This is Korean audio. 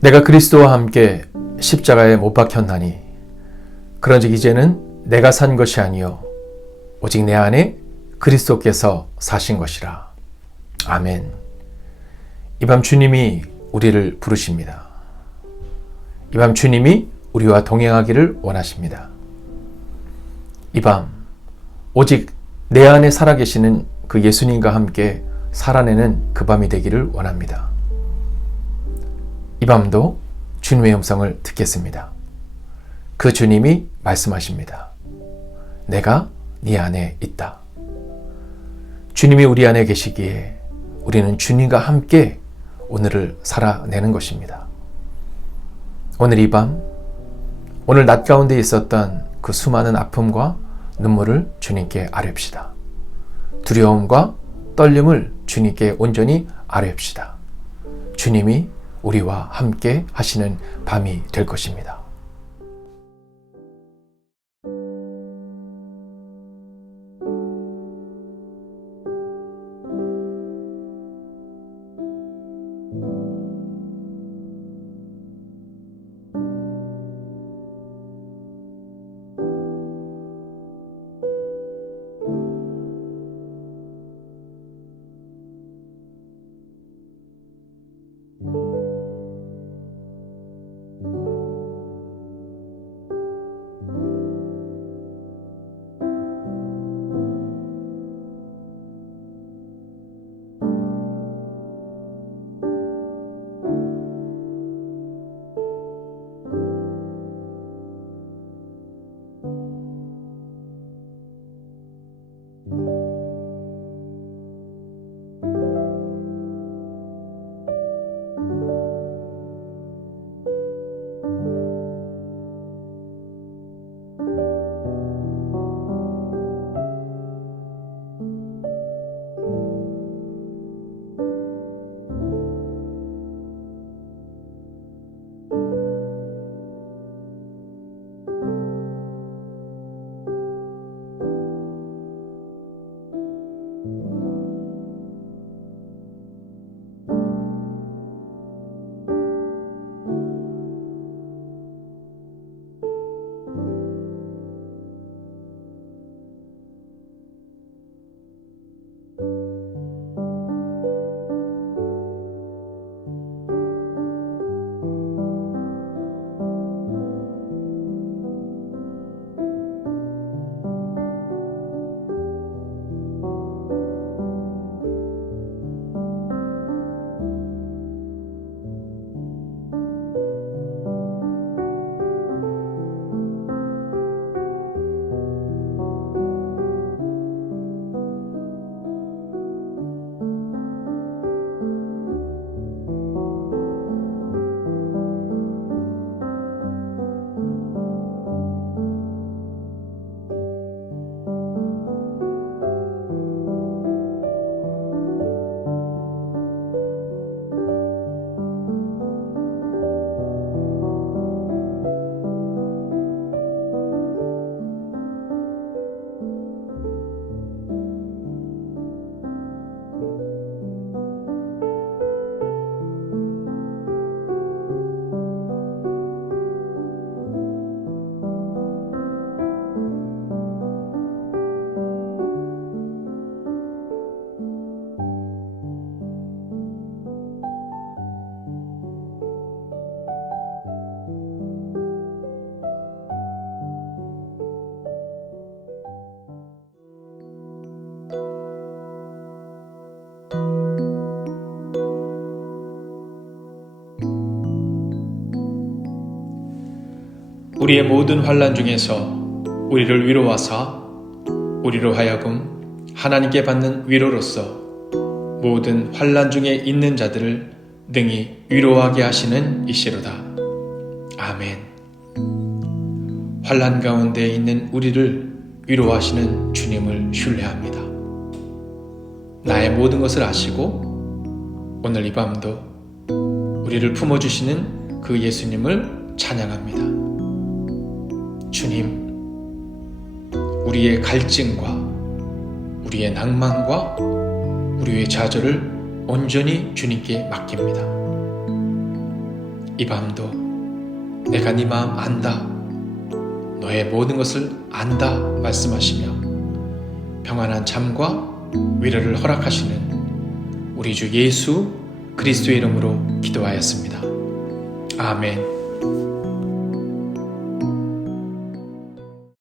내가 그리스도와 함께 십자가에 못 박혔나니 그런즉 이제는 내가 산 것이 아니요 오직 내 안에 그리스도께서 사신 것이라. 아멘. 이 밤 주님이 우리를 부르십니다. 이 밤 주님이 우리와 동행하기를 원하십니다. 이 밤 오직 내 안에 살아계시는 그 예수님과 함께 살아내는 그 밤이 되기를 원합니다. 이 밤도 주님의 음성을 듣겠습니다. 그 주님이 말씀하십니다. 내가 네 안에 있다. 주님이 우리 안에 계시기에 우리는 주님과 함께 오늘을 살아내는 것입니다. 오늘 이 밤, 오늘 낮 가운데 있었던 그 수많은 아픔과 눈물을 주님께 아뢰읍시다. 두려움과 떨림을 주님께 온전히 아뢰읍시다. 주님이 우리와 함께 하시는 밤이 될 것입니다. 우리의 모든 환란 중에서 우리를 위로하사 우리로 하여금 하나님께 받는 위로로서 모든 환란 중에 있는 자들을 능히 위로하게 하시는 이시로다. 아멘. 환란 가운데 있는 우리를 위로하시는 주님을 신뢰합니다. 나의 모든 것을 아시고 오늘 이 밤도 우리를 품어주시는 그 예수님을 찬양합니다. 주님, 우리의 갈증과 우리의 낭만과 우리의 좌절을 온전히 주님께 맡깁니다. 이 밤도 내가 네 마음 안다. 너의 모든 것을 안다 말씀하시며 평안한 잠과 위로를 허락하시는 우리 주 예수 그리스도의 이름으로 기도하였습니다. 아멘.